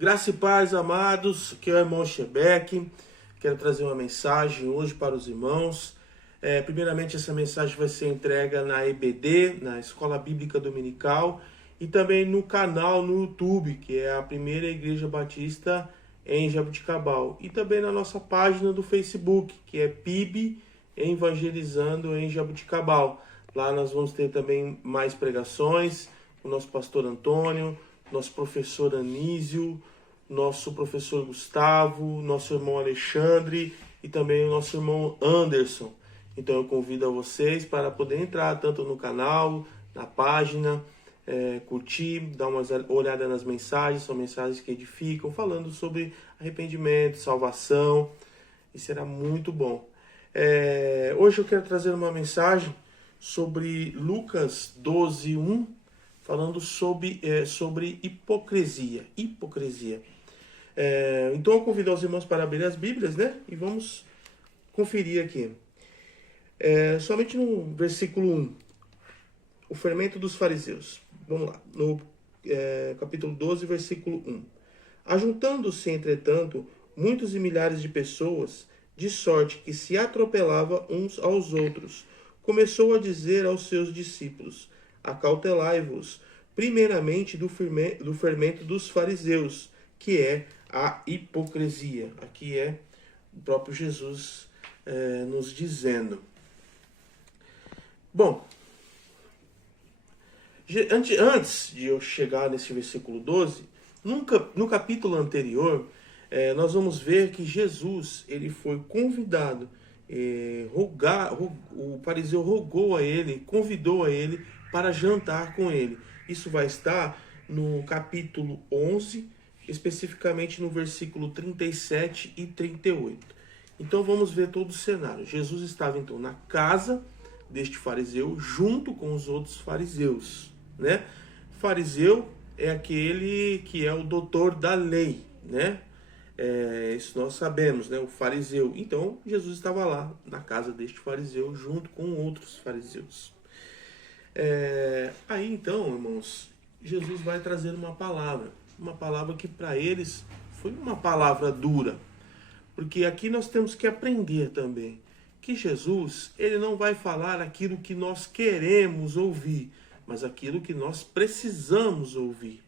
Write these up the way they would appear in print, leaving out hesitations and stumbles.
Graça e paz, amados, aqui é o irmão Shebeck. Quero trazer uma mensagem hoje para os irmãos. Primeiramente, essa mensagem vai ser entregue na EBD, na Escola Bíblica Dominical, e também no canal no YouTube, que é a Primeira Igreja Batista em Jaboticabal, e também na nossa página do Facebook, que é PIB Evangelizando em Jaboticabal. Lá nós vamos ter também mais pregações, o nosso pastor Antônio, nosso professor Anísio, nosso professor Gustavo, nosso irmão Alexandre e também o nosso irmão Anderson. Então eu convido a vocês para poder entrar tanto no canal, na página, curtir, dar uma olhada nas mensagens. São mensagens que edificam, falando sobre arrependimento, salvação, e será muito bom. Hoje eu quero trazer uma mensagem sobre Lucas 12:1, falando sobre hipocrisia. Então eu convido os irmãos para abrir as Bíblias, né? E vamos conferir aqui. Somente no versículo 1, o fermento dos fariseus. Vamos lá, no capítulo 12, versículo 1. Ajuntando-se, entretanto, muitos e milhares de pessoas, de sorte que se atropelava uns aos outros, começou a dizer aos seus discípulos: acautelai-vos, primeiramente do fermento dos fariseus, que é a hipocrisia. Aqui é o próprio Jesus nos dizendo. Bom, antes de eu chegar nesse versículo 12, no capítulo anterior, nós vamos ver que Jesus ele foi convidado, o fariseu rogou a ele, convidou a ele para jantar com ele. Isso vai estar no capítulo 11, especificamente no versículo 37 e 38. Então vamos ver todo o cenário. Jesus estava então na casa deste fariseu, junto com os outros fariseus, né? Fariseu é aquele que é o doutor da lei, né? Isso nós sabemos, né? O fariseu. Então Jesus estava lá na casa deste fariseu, junto com outros fariseus. Aí então, irmãos, Jesus vai trazer uma palavra que para eles foi uma palavra dura, porque aqui nós temos que aprender também que Jesus, ele não vai falar aquilo que nós queremos ouvir, mas aquilo que nós precisamos ouvir.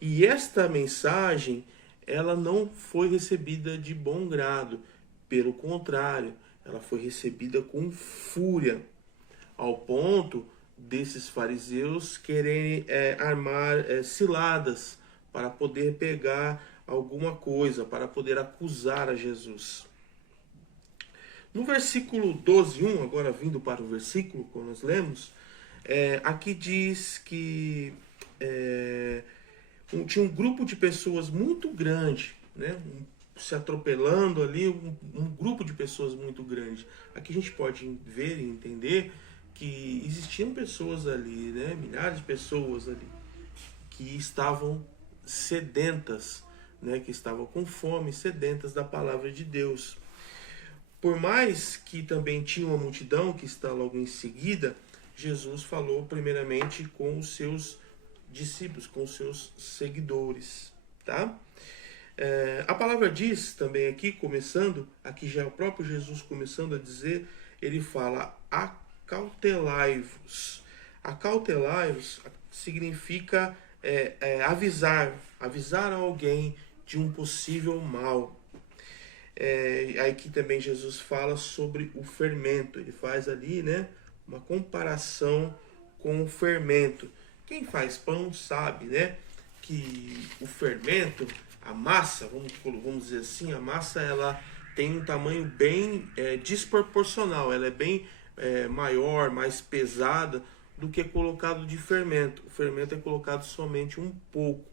E esta mensagem, ela não foi recebida de bom grado, pelo contrário, ela foi recebida com fúria, ao ponto desses fariseus quererem armar ciladas para poder pegar alguma coisa, para poder acusar a Jesus. No versículo 12:1, agora vindo para o versículo que nós lemos, aqui diz que tinha um grupo de pessoas muito grande, né? Se atropelando ali, um grupo de pessoas muito grande. Aqui a gente pode ver e entender que existiam pessoas ali, né? Milhares de pessoas ali, que estavam sedentas, né? Que estavam com fome, sedentas da palavra de Deus. Por mais que também tinha uma multidão, que está logo em seguida, Jesus falou primeiramente com os seus discípulos, com os seus seguidores, tá? A palavra diz também aqui, aqui já é o próprio Jesus começando a dizer, ele fala: acautelai-vos. Acautelai-vos significa avisar alguém de um possível mal. Aqui também Jesus fala sobre o fermento. Ele faz ali, né, uma comparação com o fermento. Quem faz pão sabe, né, que o fermento, a massa, vamos dizer assim, a massa ela tem um tamanho bem desproporcional. Ela é bem maior, mais pesada do que colocado de fermento. O fermento é colocado somente um pouco,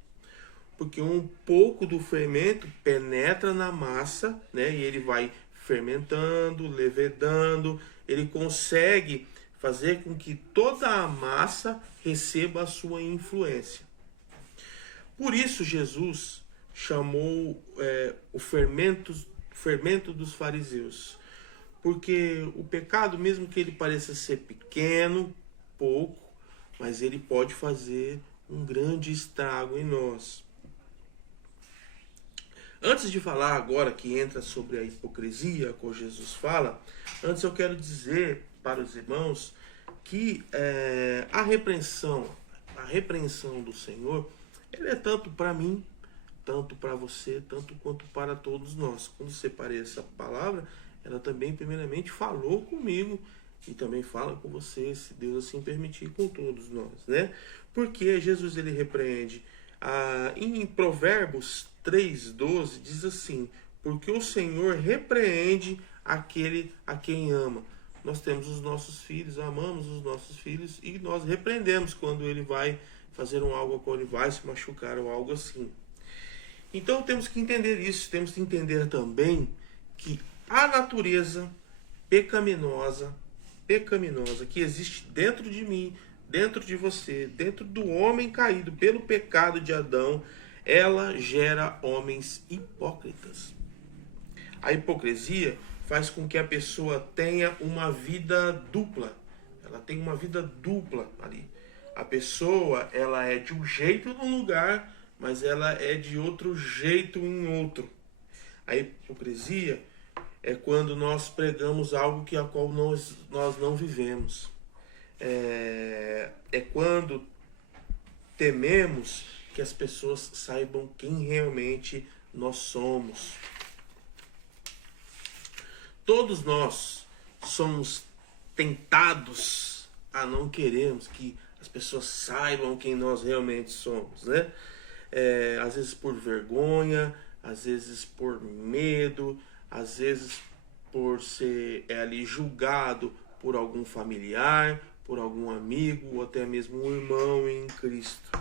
porque um pouco do fermento penetra na massa, né, e ele vai fermentando, levedando, ele consegue fazer com que toda a massa receba a sua influência. Por isso Jesus chamou o fermento dos fariseus, porque o pecado, mesmo que ele pareça ser pequeno, pouco, mas ele pode fazer um grande estrago em nós. Antes de falar agora que entra sobre a hipocrisia, como Jesus fala, antes eu quero dizer para os irmãos que a repreensão do Senhor, ele é tanto para mim, tanto para você, tanto quanto para todos nós. Quando separei essa palavra, ela também primeiramente falou comigo e também fala com você, se Deus assim permitir, com todos nós, né? Porque Jesus ele repreende. Em Provérbios 3,12 diz assim: porque o Senhor repreende aquele a quem ama. Nós temos os nossos filhos, amamos os nossos filhos e nós repreendemos quando ele vai fazer algo a qual ele vai se machucar ou algo assim. Então temos que entender isso, temos que entender também que a natureza pecaminosa que existe dentro de mim, dentro de você, dentro do homem caído pelo pecado de Adão, ela gera homens hipócritas. A hipocrisia faz com que a pessoa tenha uma vida dupla. Ela tem uma vida dupla ali. A pessoa, ela é de um jeito num lugar, mas ela é de outro jeito em outro. A hipocrisia é quando nós pregamos algo que a qual nós não vivemos. É quando tememos que as pessoas saibam quem realmente nós somos. Todos nós somos tentados a não querermos que as pessoas saibam quem nós realmente somos, né? Às vezes por vergonha, às vezes por medo, às vezes por ser ali julgado por algum familiar, por algum amigo ou até mesmo um irmão em Cristo.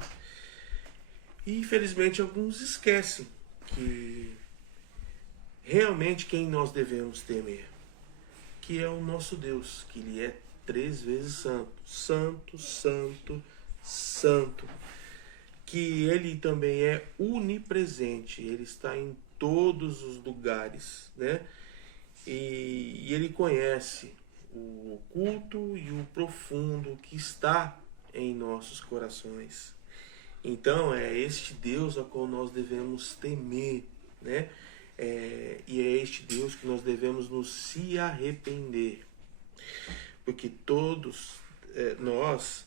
E infelizmente alguns esquecem que realmente quem nós devemos temer, que é o nosso Deus, que Ele é 3 vezes santo, santo, santo, santo, que Ele também é onipresente, Ele está em todos os lugares, né? E Ele conhece o oculto e o profundo que está em nossos corações. Então é este Deus a qual nós devemos temer, né? E é este Deus que nós devemos nos se arrepender. Porque todos nós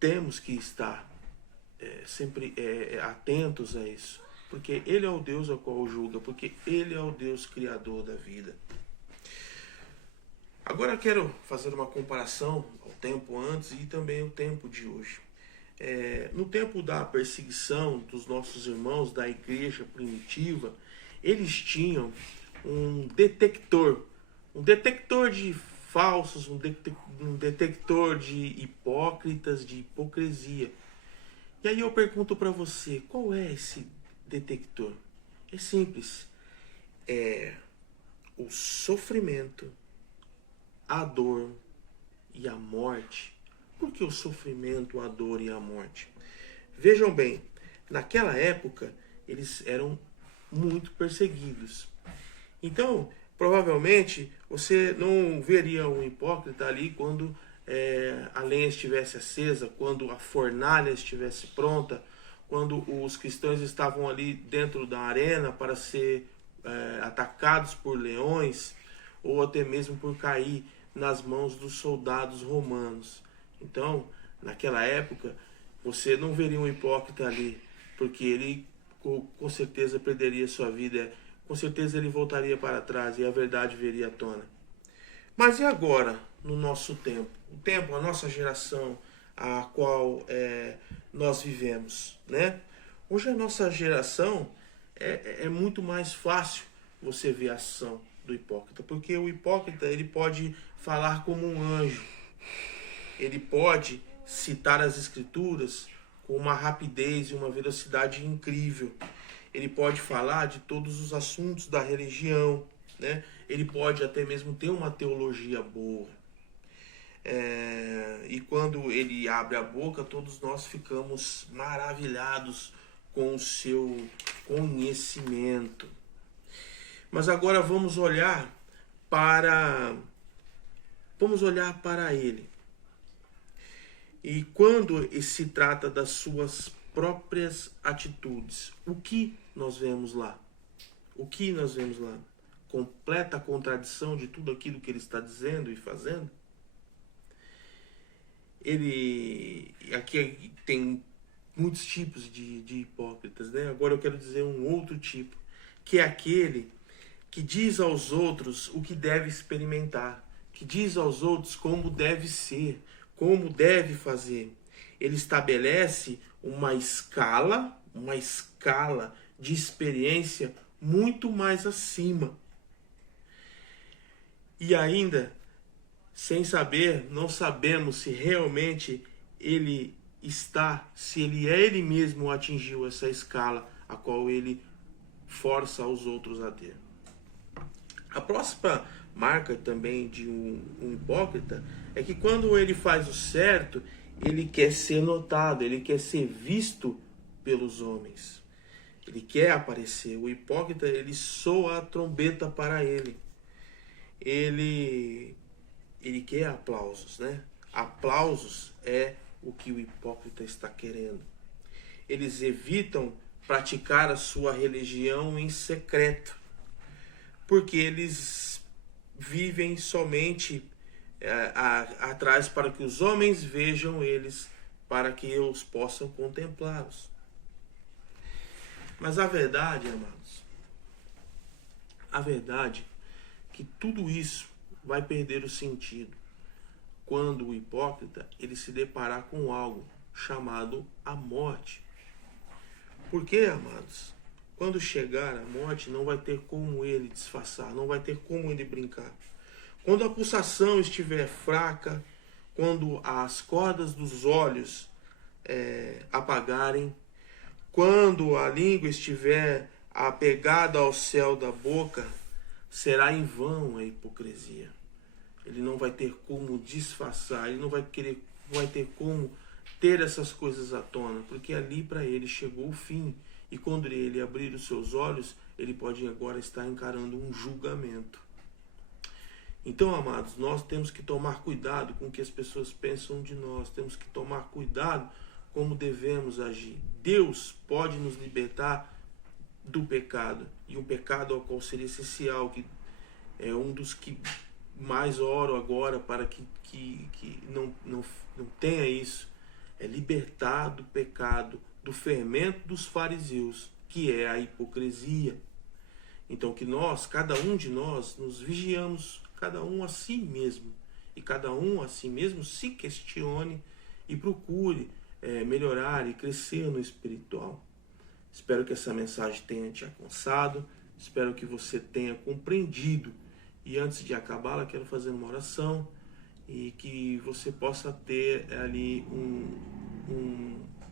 temos que estar sempre atentos a isso. Porque Ele é o Deus ao qual julga, porque Ele é o Deus criador da vida. Agora eu quero fazer uma comparação ao tempo antes e também ao tempo de hoje. No tempo da perseguição dos nossos irmãos da igreja primitiva, eles tinham um detector de falsos, um detector de hipócritas, de hipocrisia. E aí eu pergunto para você, qual é esse detector? É simples, é o sofrimento, a dor e a morte. Por que o sofrimento, a dor e a morte? Vejam bem, naquela época eles eram muito perseguidos. Então, provavelmente, você não veria um hipócrita ali quando a lenha estivesse acesa, quando a fornalha estivesse pronta, quando os cristãos estavam ali dentro da arena para ser atacados por leões, ou até mesmo por cair nas mãos dos soldados romanos. Então, naquela época, você não veria um hipócrita ali, porque ele com certeza perderia sua vida, com certeza ele voltaria para trás e a verdade viria à tona. Mas e agora, no nosso tempo? A nossa geração, a qual nós vivemos, né? Hoje a nossa geração é muito mais fácil você ver a ação do hipócrita, porque o hipócrita ele pode falar como um anjo, ele pode citar as escrituras com uma rapidez e uma velocidade incrível. Ele pode falar de todos os assuntos da religião, né? Ele pode até mesmo ter uma teologia boa. E quando ele abre a boca, todos nós ficamos maravilhados com o seu conhecimento. Mas agora vamos olhar para ele. E quando se trata das suas próprias atitudes. O que nós vemos lá? O que nós vemos lá? Completa contradição de tudo aquilo que ele está dizendo e fazendo? Aqui tem muitos tipos de hipócritas, né? Agora eu quero dizer um outro tipo, que é aquele que diz aos outros o que deve experimentar, que diz aos outros como deve ser, como deve fazer. Ele estabelece uma escala de experiência muito mais acima. E ainda, sem saber, não sabemos se realmente se ele mesmo atingiu essa escala a qual ele força os outros a ter. A próxima marca também de um hipócrita é que quando ele faz o certo, ele quer ser notado, ele quer ser visto pelos homens. Ele quer aparecer. O hipócrita, ele soa a trombeta para ele. Ele quer aplausos, né? Aplausos é o que o hipócrita está querendo. Eles evitam praticar a sua religião em secreto, porque eles vivem somente atrás para que os homens vejam eles, para que eles possam contemplá-los. Mas a verdade, amados, a verdade é que tudo isso vai perder o sentido quando o hipócrita ele se deparar com algo chamado a morte. Porque, amados, quando chegar a morte, não vai ter como ele disfarçar, não vai ter como ele brincar. Quando a pulsação estiver fraca, quando as cordas dos olhos apagarem, quando a língua estiver apegada ao céu da boca, será em vão a hipocrisia. Ele não vai ter como disfarçar, ele não vai ter como ter essas coisas à tona, porque ali para ele chegou o fim. E quando ele abrir os seus olhos, ele pode agora estar encarando um julgamento. Então, amados, nós temos que tomar cuidado com o que as pessoas pensam de nós. Temos que tomar cuidado como devemos agir. Deus pode nos libertar do pecado. E um pecado ao qual seria essencial, que é um dos que mais oro agora para que não tenha isso. É libertar do pecado, do fermento dos fariseus, que é a hipocrisia. Então que nós, cada um de nós, nos vigiamos, cada um a si mesmo. E cada um a si mesmo se questione e procure melhorar e crescer no espiritual. Espero que essa mensagem tenha te alcançado, espero que você tenha compreendido. E antes de acabá-la, quero fazer uma oração e que você possa ter ali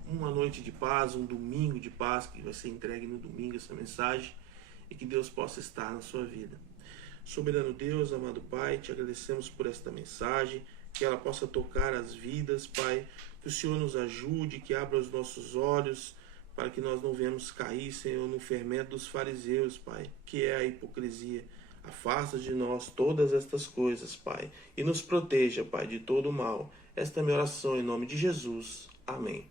uma noite de paz, um domingo de paz, que vai ser entregue no domingo essa mensagem, e que Deus possa estar na sua vida. Soberano Deus, amado Pai, te agradecemos por esta mensagem, que ela possa tocar as vidas, Pai, que o Senhor nos ajude, que abra os nossos olhos, para que nós não venhamos cair, Senhor, no fermento dos fariseus, Pai, que é a hipocrisia. Afasta de nós todas estas coisas, Pai, e nos proteja, Pai, de todo o mal. Esta é a minha oração em nome de Jesus. Amém.